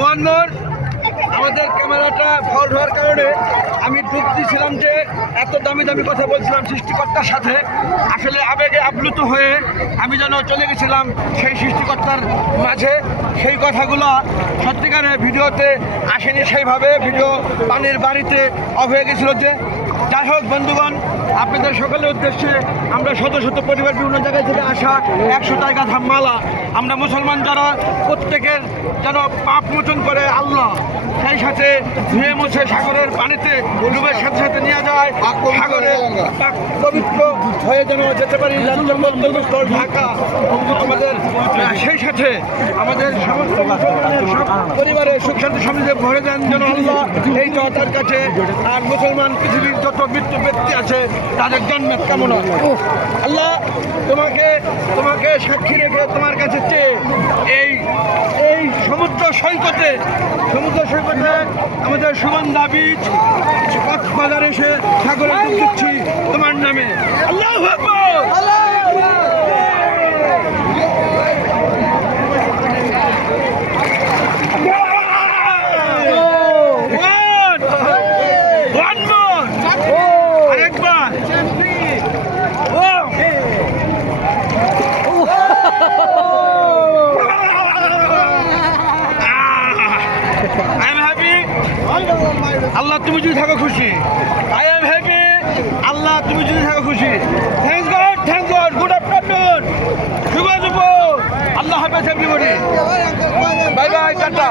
One more আমাদের ক্যামেরাটা fault হওয়ার কারণে আমি ঢুকতেছিলাম যে এত দামি দামি কথা বলছিলাম সৃষ্টিকর্তার সাথে, আসলে আবেগে আপ্লুত হয়ে আমি যেন চলে গেছিলাম সেই সৃষ্টিকর্তার মাঝে। সেই কথাগুলো সত্যিকারে ভিডিওতে আসেনি সেইভাবে, ভিডিও পানির বাড়িতে অফ হয়ে গেছিলো। যে যাই হোক বন্ধুগণ, আপনাদের সকলের উদ্দেশ্যে আমরা শত শত পরিবার বিভিন্ন জায়গায় থেকে আসা 100 টাকা ধামমালা আমরা মুসলমান যারা প্রত্যেকের যেন পাপ মোচন করে আল্লাহ, সেই সাথে ধুয়ে মুছে সাগরের পানিতে ডুবের সাথে সাথে নিয়ে যায়, সাগরে পবিত্র হয়ে যেন যেতে পারি ঢাকা আমাদের, সেই সাথে আমাদের সমস্ত মুসলমানের সব পরিবারের সুখ শান্তি সমৃদ্ধি ভরে দেন যেন আল্লাহ, এইটা তার কাছে। আর মুসলমান পৃথিবীর যত মৃত্যু ব্যক্তি আছে তাদের জন্মের কামনা আল্লাহ, তোমাকে সাক্ষী রেখে তোমার কাছে চেয়ে এই সমুদ্র সৈকতে আমাদের সুগন্ধা বীজ কক্সবাজার এসে সাগরে দিচ্ছি তোমার নামে। আল্লাহু আকবার। আল্লাহ তুমি যদি থাকো খুশি, আই এম হ্যাপি। আল্লাহ তুমি যদি থাকো খুশি। থ্যাংকস গড, গুড আফটারনুন, শুভ দুপুর, আল্লাহ হাফেজ এভরিবডি, বাই বাই, টাটা।